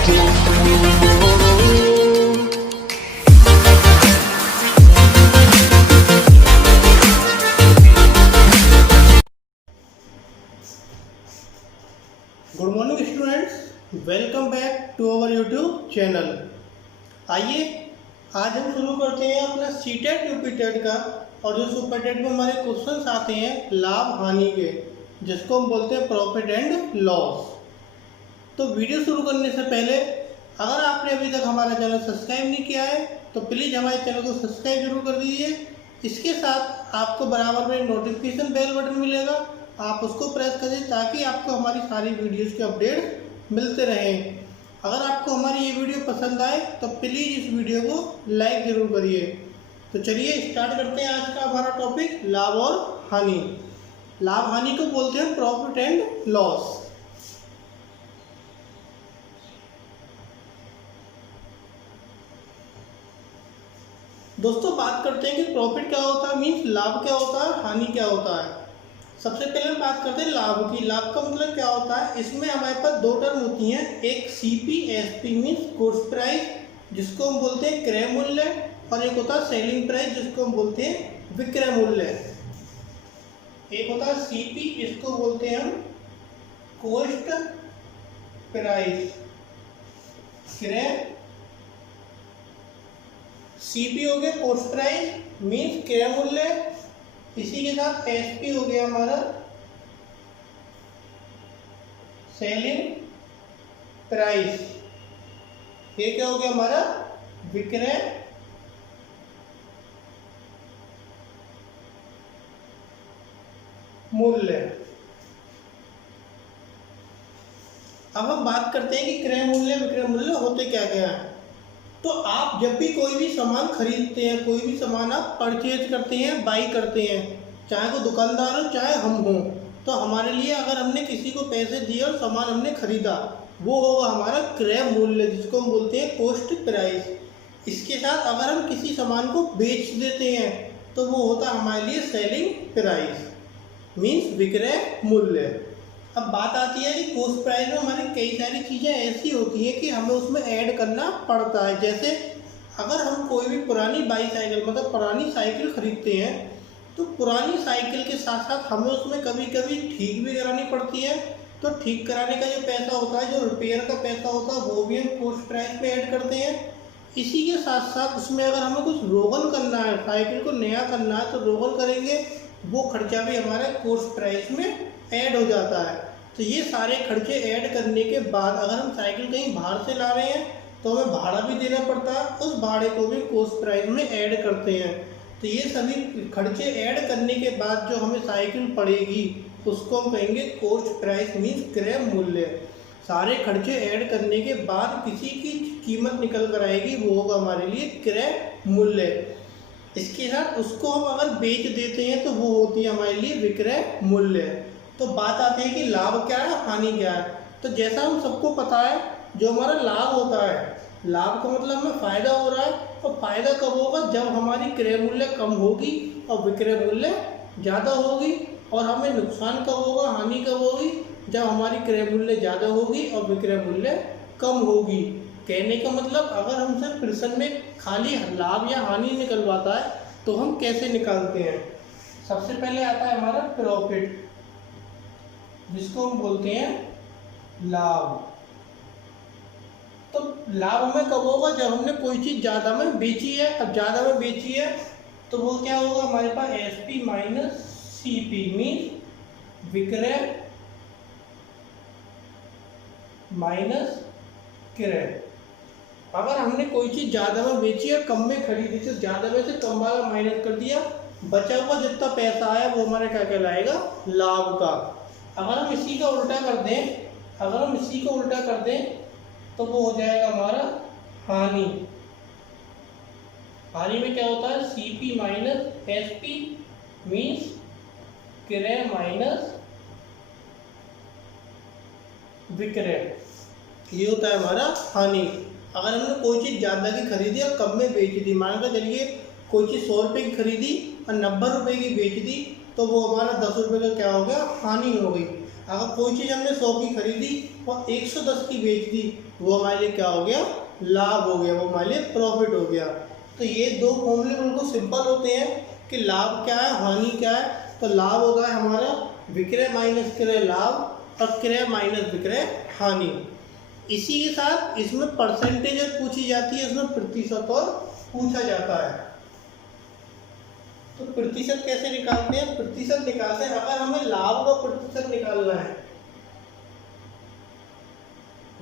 Good morning students, welcome back to our YouTube channel. आइए आज हम शुरू करते हैं अपना सीटेट यूपीटेट का। और जो सुपरटेट में हमारे क्वेश्चंस आते हैं लाभ हानि के, जिसको हम बोलते हैं प्रॉफिट एंड लॉस। तो वीडियो शुरू करने से पहले अगर आपने अभी तक हमारा चैनल सब्सक्राइब नहीं किया है तो प्लीज़ हमारे चैनल को सब्सक्राइब जरूर कर दीजिए। इसके साथ आपको बराबर में नोटिफिकेशन बेल बटन मिलेगा, आप उसको प्रेस करें ताकि आपको हमारी सारी वीडियोस के अपडेट मिलते रहें। अगर आपको हमारी ये वीडियो पसंद आए तो प्लीज़ इस वीडियो को लाइक ज़रूर करिए। तो चलिए स्टार्ट करते हैं आज का हमारा टॉपिक लाभ और हानि। लाभ हानि को बोलते हैं प्रॉफिट एंड लॉस। दोस्तों बात करते हैं कि प्रॉफिट क्या होता है, मीन्स लाभ क्या होता है, हानि क्या होता है। सबसे पहले हम बात करते हैं लाभ की। लाभ का मतलब क्या होता है, इसमें हमारे पास दो टर्म होती हैं, एक CP SP means cost price जिसको हम बोलते हैं क्रय मूल्य, और एक होता है सेलिंग प्राइस जिसको हम बोलते हैं विक्रय मूल्य। एक होता है सीपी, इसको बोलते हैं हम कॉस्ट प्राइस क्रय। सीपी हो गया कॉस्ट प्राइस मीन्स क्रय मूल्य, इसी के साथ एसपी हो गया हमारा सेलिंग प्राइस। ये क्या हो गया हमारा विक्रय मूल्य। अब हम बात करते हैं कि क्रय मूल्य विक्रय मूल्य होते क्या क्या है। तो आप जब भी कोई भी सामान खरीदते हैं, कोई भी सामान आप परचेज करते हैं, बाई करते हैं, चाहे वो दुकानदार हो चाहे हम हो, तो हमारे लिए अगर हमने किसी को पैसे दिए और सामान हमने खरीदा, वो होगा हमारा क्रय मूल्य जिसको हम बोलते हैं कॉस्ट प्राइस। इसके साथ अगर हम किसी सामान को बेच देते हैं तो वो होता हमारे लिए सेलिंग प्राइस मीन्स विक्रय मूल्य। अब बात आती है कि कॉस्ट प्राइस में हमारी कई सारी चीज़ें ऐसी होती हैं कि हमें उसमें ऐड करना पड़ता है। जैसे अगर हम कोई भी पुरानी बाईसाइकिल मतलब पुरानी साइकिल खरीदते हैं तो पुरानी साइकिल के साथ साथ हमें उसमें कभी कभी ठीक भी करानी पड़ती है। तो ठीक कराने का जो पैसा होता है, जो रिपेयर का पैसा होता है, वो भी हम कॉस्ट प्राइस में ऐड करते हैं। इसी के साथ साथ उसमें अगर हमें कुछ रोगन करना है, साइकिल को नया करना है, तो रोगन करेंगे, वो खर्चा भी हमारे कॉस्ट प्राइस में ऐड हो जाता है। तो ये सारे खर्चे ऐड करने के बाद अगर हम साइकिल कहीं बाहर से ला रहे हैं तो हमें भाड़ा भी देना पड़ता है, उस भाड़े को भी कॉस्ट प्राइस में ऐड करते हैं। तो ये सभी खर्चे ऐड करने के बाद जो हमें साइकिल पड़ेगी उसको हम कहेंगे कॉस्ट प्राइस मीन्स क्रय मूल्य। सारे खर्चे ऐड करने के बाद किसी की कीमत निकल कर आएगी, वो होगा हमारे लिए क्रय मूल्य। इसके साथ उसको हम अगर बेच देते हैं तो वो होती है हमारे लिए विक्रय मूल्य। तो बात आती है कि लाभ क्या है, हानि क्या है। तो जैसा हम सबको पता है, जो हमारा लाभ होता है, लाभ का मतलब हमें फ़ायदा हो रहा है। और फ़ायदा कब होगा, जब हमारी क्रय मूल्य कम होगी और विक्रय मूल्य ज़्यादा होगी। और हमें नुकसान कब होगा, हानि कब होगी, जब हमारी क्रय मूल्य ज़्यादा होगी और विक्रय मूल्य कम होगी। कहने का मतलब अगर हमसे प्रश्न में खाली लाभ या हानि निकलवाता है तो हम कैसे निकालते हैं। सबसे पहले आता है हमारा प्रॉफिट जिसको हम बोलते हैं लाभ। तो लाभ हमें कब होगा, जब हमने कोई चीज़ ज़्यादा में बेची है। अब ज़्यादा में बेची है तो वो क्या होगा हमारे पास एसपी माइनस सीपी मीन विक्रय माइनस क्रय। अगर हमने कोई चीज़ ज़्यादा में बेची है, कम में खरीदी, तो ज़्यादा में से कम वाला माइनस कर दिया, बचा हुआ जितना पैसा आया वो हमारा क्या कहलाएगा, लाभ का। अगर हम इसी का उल्टा कर दें, तो वो हो जाएगा हमारा हानि। हानि में क्या होता है, सीपी माइनस एसपी मीन्स क्रय माइनस विक्रय। ये होता है हमारा हानि। अगर हमने कोई चीज़ ज़्यादा की खरीदी और कम में बेच दी, मान कर चलिए कोई चीज़ 100 रुपये की खरीदी और 90 रुपये की बेच दी, तो वो हमारा 10 रुपये का क्या हो गया, हानि हो गई। अगर कोई चीज़ हमने 100 की खरीदी और 110 की बेच दी, वो हमारे लिए क्या हो गया, लाभ हो गया, वो हमारे लिए प्रॉफिट हो गया। तो ये दो फॉर्मूले बिल्कुल सिंपल होते हैं कि लाभ क्या है, हानि क्या है। तो लाभ होता है हमारा विक्रय माइनस क्रय लाभ और क्रय माइनस विक्रय हानि। इसी के साथ इसमें परसेंटेज पूछी जाती है, इसमें प्रतिशत और पूछा जाता है। तो प्रतिशत कैसे निकालते हैं, प्रतिशत निकालते हैं अगर हमें लाभ का प्रतिशत निकालना है,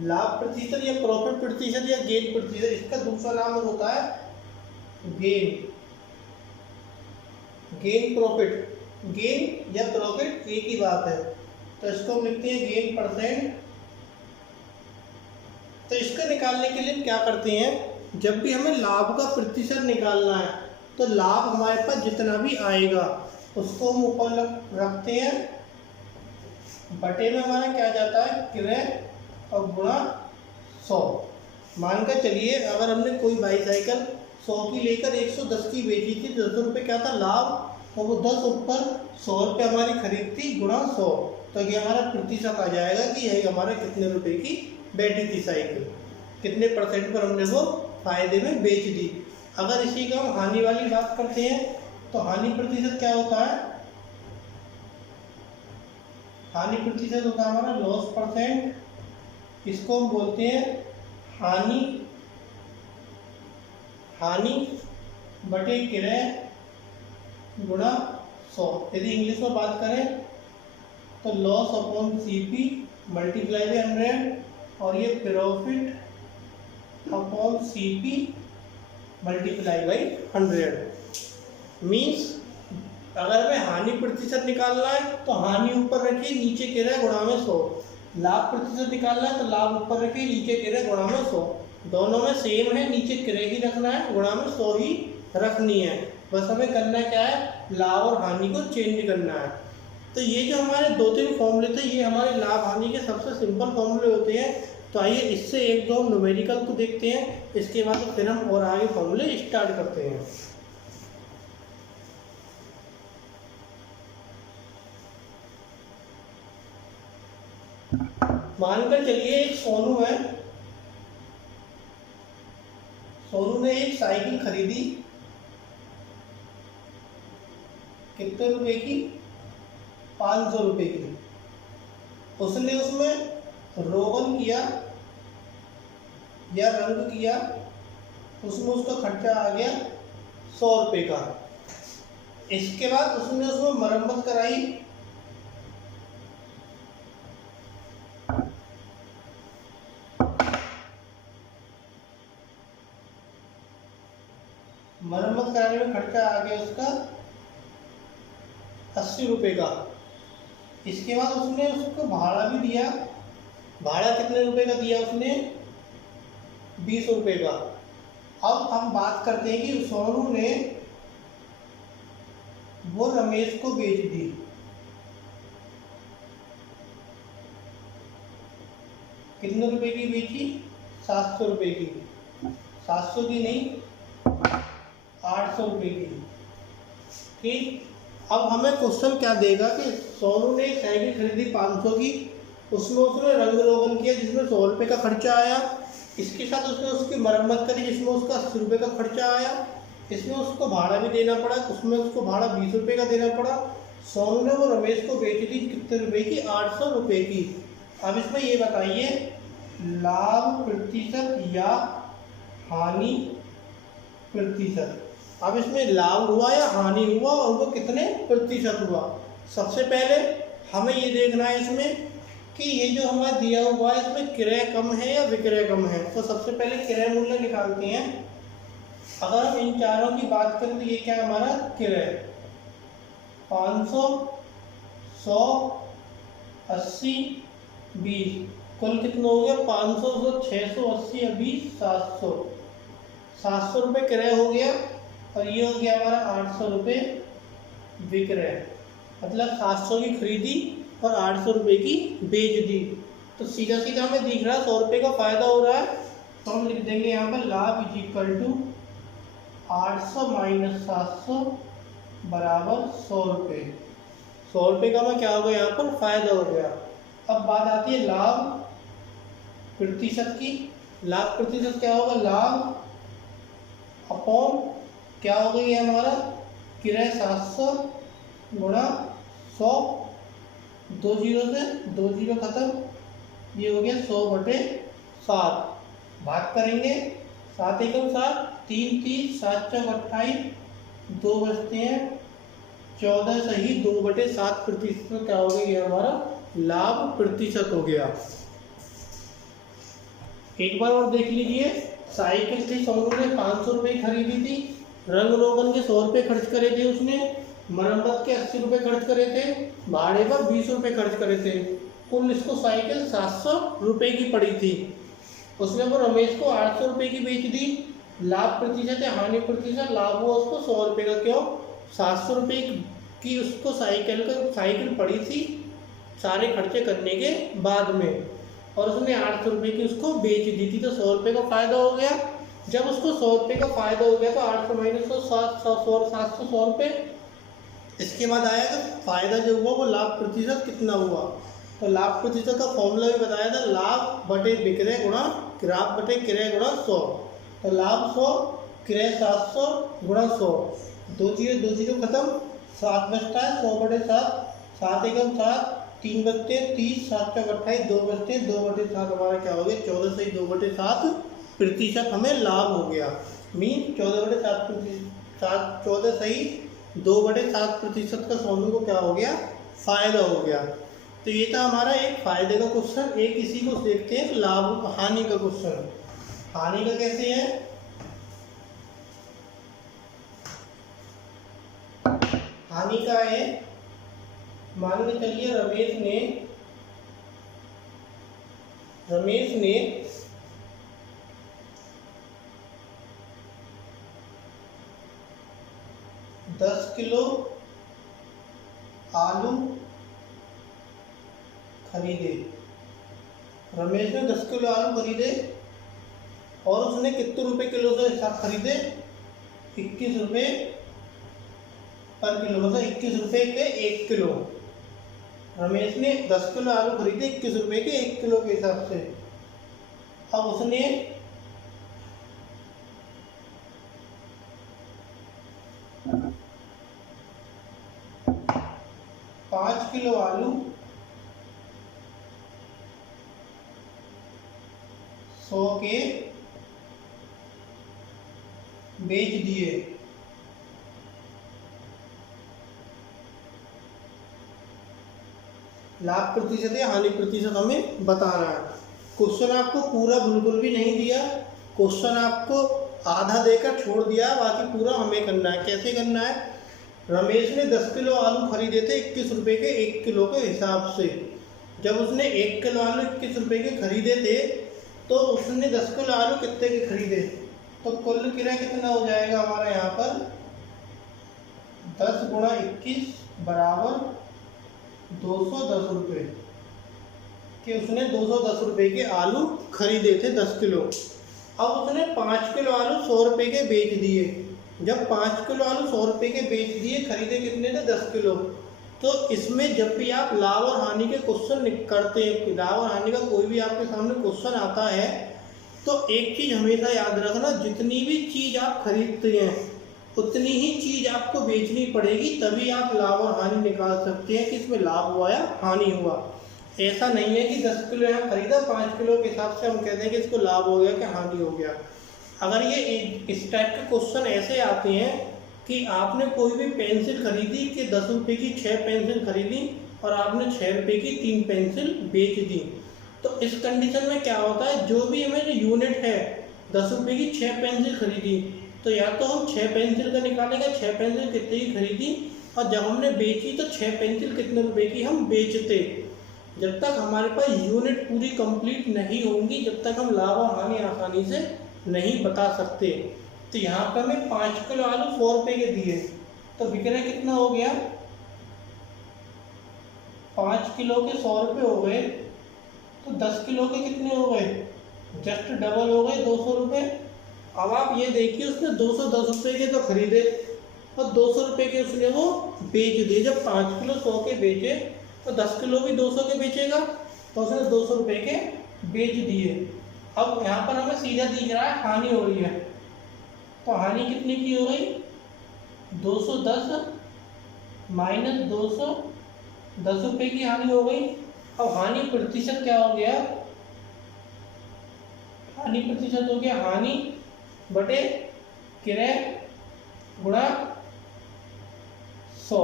लाभ प्रतिशत या प्रॉफिट प्रतिशत या गेन प्रतिशत, इसका दूसरा नाम होता है गेन, गेन प्रॉफिट, गेन या प्रॉफिट एक ही बात है। तो इसको हम लिखते हैं गेन परसेंट। तो इसको निकालने के लिए क्या करते हैं, जब भी हमें लाभ का प्रतिशत निकालना है तो लाभ हमारे पास जितना भी आएगा उसको हम ऊपर रखते हैं, बटे में हमारा क्या जाता है क्रय और गुणा 100। मानकर चलिए अगर हमने कोई बाईसाइकिल 100 की लेकर 110 की बेची थी, 10 रुपये क्या था लाभ, और वो 10 ऊपर 100 रुपये हमारी खरीद थी गुणा 100, तो ये हमारा प्रतिशत आ जाएगा कि यही हमारा कितने रुपए की बैठी थी साइकिल, कितने परसेंट पर हमने वो फायदे में बेच दी। अगर इसी का हम हानि वाली बात करते हैं तो हानि प्रतिशत क्या होता है, हानि प्रतिशत होता है हमारा लॉस परसेंट, इसको हम बोलते हैं हानि, हानि बटे क्रय गुणा 100। यदि इंग्लिश में बात करें तो loss upon CP multiply by 100, और ये profit upon CP multiply by 100। Means अगर हमें हानि प्रतिशत निकालना है तो हानि ऊपर रखिए, नीचे क्रय गुणा में 100। लाभ प्रतिशत निकालना है तो लाभ ऊपर रखिए, नीचे क्रय गुणा में 100। दोनों में सेम है, नीचे क्रय ही रखना है, गुणा में 100 ही रखनी है। बस हमें करना क्या है, लाभ और हानि को चेंज करना है। तो ये जो हमारे 2-3 फॉर्मूले थे ये हमारे लाभ हानि के सबसे सिंपल फॉर्मूले होते हैं। तो आइए इससे एक दो न्यूमेरिकल को देखते हैं, इसके बाद फिर हम और आगे फॉर्मूले स्टार्ट करते हैं। मानकर चलिए एक सोनू है, सोनू ने एक साइकिल खरीदी, कितने रुपए की, 500 रुपए की। उसने उसमें रोगन किया या रंग किया, उसमें उसका खर्चा आ गया 100 रुपये का। इसके बाद उसने उसमें मरम्मत कराई, मरम्मत कराने में खर्चा आ गया उसका 80 रुपये का। इसके बाद उसने उसको भाड़ा भी दिया, भाड़ा कितने रुपए का दिया उसने, 20 रुपये का। अब हम बात करते हैं कि सोनू ने वो रमेश को बेच दी, कितने रुपए की बेची, 700 रुपये की, 700 की नहीं 800 रुपये की। ठीक, अब हमें क्वेश्चन क्या देगा कि सोनू ने एक साइकिल खरीदी 500 की, उसमें उसने रंग रोगन किया जिसमें 100 रुपये का खर्चा आया, इसके साथ उसने उसकी मरम्मत करी जिसमें उसका 80 रुपये का खर्चा आया, इसमें उसको भाड़ा भी देना पड़ा, उसमें उसको भाड़ा 20 रुपये का देना पड़ा। सोनू ने वो रमेश को बेच दी कितने रुपए की, 800 रुपये की। अब इसमें ये बताइए लाभ प्रतिशत या हानि प्रतिशत। अब इसमें लाभ हुआ या हानि हुआ और वो कितने प्रतिशत हुआ। सबसे पहले हमें ये देखना है इसमें कि ये जो हमारा दिया हुआ है इसमें क्रय कम है या विक्रय कम है। तो सबसे पहले क्रय मूल्य निकालते हैं। अगर हम इन चारों की बात करें तो ये क्या है हमारा क्रय, 500, 100, 80, 20, कुल कितना हो गया 500, 680, 20, 700। 700 रुपये क्रय हो गया और ये हो गया हमारा 800 रुपये विक्रय। मतलब 700 की खरीदी और 800 रुपये की बेच दी। तो सीधा सीधा हमें दिख रहा है 100 रुपये का फायदा हो रहा है। तो हम लिख देंगे यहाँ पर लाभ इज इक्वल टू 800 माइनस 700 बराबर 100 रुपये। 100 रुपये का हमें क्या हो गया यहाँ पर फायदा हो गया। अब बात आती है लाभ प्रतिशत की। लाभ प्रतिशत क्या होगा, लाभ अपॉन क्या हो गई है हमारा, क्रय 700 गुणा 100, 2 जीरो से 2 जीरो खत्म, ये हो गया 100/7। भाग करेंगे 7 एकम 7, 3 30, 7 चौक 28, 2 बचते हैं 14 सही 2/7 प्रतिशत क्या हो गया, ये हमारा लाभ प्रतिशत हो गया। एक बार और देख लीजिए, साइकिल थी सोनू ने 500 रुपये खरीदी थी, रंग रोगन के 100 रुपये खर्च करे थे उसने, मरम्मत के 80 रुपये खर्च करे थे, भाड़े पर 20 रुपये खर्च करे थे, कुल इसको साइकिल 700 रुपये की पड़ी थी। उसने वो रमेश को 800 रुपये की बेच दी। लाभ प्रतिशत है हानि प्रतिशत, लाभ हुआ उसको 100 रुपये का, क्यों, 700 रुपये की उसको साइकिल पड़ी थी सारे खर्चे करने के बाद में, और उसने 800 रुपये की उसको बेच दी थी, तो 100 रुपये का फायदा हो गया। जब उसको 100 रुपये का फायदा हो गया तो 800 माइनस 100 700 100 रुपये। इसके बाद आया कि फायदा जो हुआ वो लाभ प्रतिशत कितना हुआ, तो लाभ प्रतिशत का फॉर्मूला भी बताया था, लाभ बटे विक्रय गुणा लाभ बटे क्रय गुणा 100। तो लाभ 100, क्रय 700 गुणा 100, 2 जीरो खत्म, 7 बचता है 100/7, 7 एकम 7, 3 बचते 30, 7 चौक 28, 2 बचते 2/7, हमारा क्या हो गया 14 सही 2/7 प्रतिशत हमें लाभ हो गया। मीन 14/7 प्रतिशत, 14 सही 2/7 प्रतिशत का सोनू को क्या हो गया, फायदा हो गया। तो ये था हमारा एक फायदे का क्वेश्चन। एक इसी को देखते हैं लाभ हानि का क्वेश्चन। हानि का कैसे है, हानि का है, मान के चलिए रमेश ने 10 किलो आलू खरीदे। रमेश ने 10 किलो आलू खरीदे और उसने कितने रुपए किलो से हिसाब खरीदे, 21 रुपये पर किलो, मतलब 21 रुपये के 1 किलो। रमेश ने 10 किलो आलू खरीदे 21 रुपये के 1 किलो के हिसाब से। अब उसने 5 किलो आलू 100 के बेच दिए। लाभ प्रतिशत या हानि प्रतिशत हमें बताना है। क्वेश्चन आपको पूरा बिल्कुल भी नहीं दिया, क्वेश्चन आपको आधा देकर छोड़ दिया, बाकी पूरा हमें करना है। कैसे करना है, रमेश ने 10 किलो आलू खरीदे थे 21 रुपये के 1 किलो के हिसाब से। जब उसने 1 किलो आलू 21 रुपये के खरीदे थे तो उसने 10 किलो आलू कितने के खरीदे, तो कुल किराया कितना हो जाएगा हमारा यहाँ पर 10 गुणा 21 बराबर 210 रुपये कि उसने 210 रुपये के आलू खरीदे थे 10 किलो। अब उसने 5 किलो आलू 100 रुपये के बेच दिए। जब 5 किलो आलू 100 रुपये के बेच दिए, खरीदे कितने थे 10 किलो। तो इसमें जब भी आप लाभ और हानि के क्वेश्चन करते हैं, लाभ और हानि का कोई भी आपके सामने क्वेश्चन आता है, तो एक चीज़ हमेशा याद रखना, जितनी भी चीज़ आप खरीदते हैं उतनी ही चीज़ आपको बेचनी पड़ेगी, तभी आप लाभ और हानि निकाल सकते हैं कि इसमें लाभ हुआ या हानि हुआ। ऐसा नहीं है कि 10 किलो यहाँ खरीदा, 5 किलो के हिसाब से हम कहते हैं कि इसको लाभ हो गया कि हानि हो गया। अगर ये इस टाइप के क्वेश्चन ऐसे आते हैं कि आपने कोई भी पेंसिल खरीदी कि 10 रुपये की 6 पेंसिल खरीदी और आपने 6 रुपये की 3 पेंसिल बेच दी, तो इस कंडीशन में क्या होता है, जो भी हमें जो यूनिट है 10 रुपये की 6 पेंसिल खरीदी, तो या तो हम 6 पेंसिल का निकालेंगे 6 पेंसिल कितने की खरीदी, और जब हमने बेची तो 6 पेंसिल कितने रुपए की हम बेचते। जब तक हमारे पास यूनिट पूरी कंप्लीट नहीं होंगी, जब तक हम लाभ और हानि आसानी से नहीं बता सकते। तो यहाँ पर हमें 5 किलो आलू 100 रुपये के दिए, तो विक्रय कितना हो गया, 5 किलो के 100 रुपये हो गए, तो 10 किलो के कितने हो गए, जस्ट डबल हो गए 200 रुपये। अब आप ये देखिए, उसने 210 रुपये के तो खरीदे और 200 रुपये के उसने वो बेच दिए। जब 5 किलो 100 के बेचे तो 10 किलो भी 200 के बेचेगा, तो उसने 200 रुपये के बेच दिए। अब यहाँ पर हमें सीधा दिख रहा है हानि हो रही है, तो हानि कितने की हो गई, 210 माइनस 210 रुपये की हानि हो गई। अब हानि प्रतिशत क्या हो गया, हानि प्रतिशत हो गया हानि बटे क्रय गुणा 100,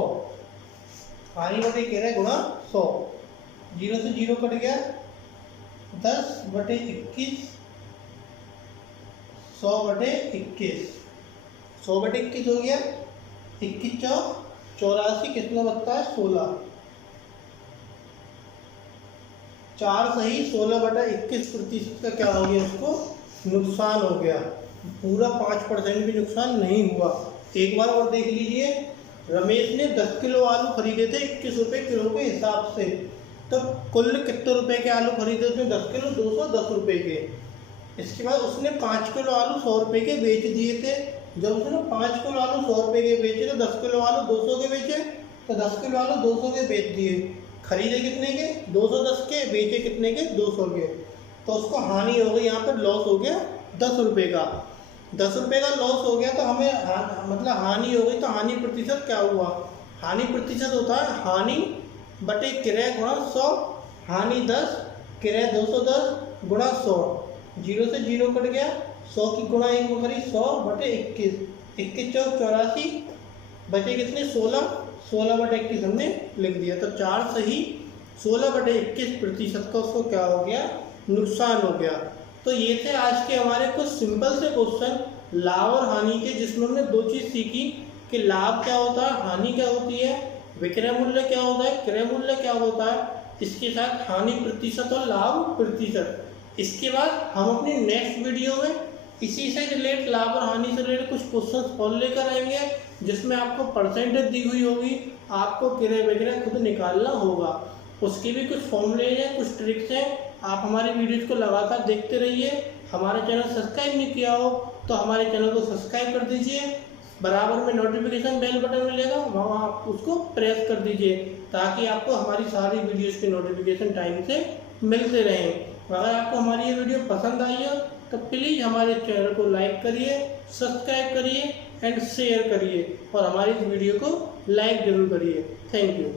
हानि बटे क्रय गुणा 100, 0 से 0 कट गया, 10 बटे 21, 100 बटे 21, 100 बटे 21 हो गया, 21 84, कितना बचता है 16, 4 सही 16 बटा 21% का क्या हो गया, उसको नुकसान हो गया। पूरा 5% भी नुकसान नहीं हुआ। एक बार और देख लीजिए, रमेश ने 10 किलो आलू खरीदे थे 21 रुपये किलो के हिसाब से, तो कुल कितने रुपए के आलू खरीदे थे, 10 किलो 210 रुपये के। इसके बाद उसने 5 किलो आलू 100 रुपये के बेच दिए थे। जब उसने 5 किलो आलू 100 रुपये के बेचे तो 10 किलो आलू 200 के बेचे, तो 10 किलो आलू 200 के बेच दिए। खरीदे कितने के, 210 के, बेचे कितने के, 200 के। तो उसको हानि हो गई, यहाँ पर लॉस हो गया 10 रुपये का। 10 रुपये का लॉस हो गया, तो हमें मतलब हानि हो गई, तो हानि प्रतिशत क्या हुआ, हानि प्रतिशत होता है हानि बटे क्रय गुणा 100, हानि 10, क्रय 210 गुणा 100, 0 से 0 कट गया, 100 की गुणा 1 में करी, 100 बटे 21, 21 चौक 84, बचे कितने 16, 16 बटे 21 हमने लिख दिया। तो 4 सही 16 बटे 21% का उसको क्या हो गया, नुकसान हो गया। तो ये थे आज के हमारे कुछ सिंपल से क्वेश्चन लाभ और हानि के, जिसमें हमने दो चीज़ सीखी कि लाभ क्या होता है, हानि क्या होती है, विक्रय मूल्य क्या होता है, क्रय मूल्य क्या होता है, इसके साथ हानि प्रतिशत और लाभ प्रतिशत। इसके बाद हम अपनी नेक्स्ट वीडियो में इसी से रिलेटेड लाभ और हानि से रिलेटेड कुछ क्वेश्चन और लेकर आएंगे, जिसमें आपको परसेंटेज दी हुई होगी, आपको क्रय विक्रय खुद निकालना होगा। उसके भी कुछ फॉर्मूले हैं, कुछ ट्रिक्स हैं। आप हमारी वीडियोज़ को लगातार देखते रहिए। हमारे चैनल सब्सक्राइब नहीं किया हो तो हमारे चैनल को सब्सक्राइब कर दीजिए, बराबर में नोटिफिकेशन बेल बटन मिलेगा, वहाँ आप उसको प्रेस कर दीजिए, ताकि आपको हमारी सारी वीडियोज़ के नोटिफिकेशन टाइम से मिलते रहें। अगर आपको हमारी ये वीडियो पसंद आई हो तो प्लीज़ हमारे चैनल को लाइक करिए, सब्सक्राइब करिए एंड शेयर करिए, और हमारी इस वीडियो को लाइक जरूर करिए। Thank you.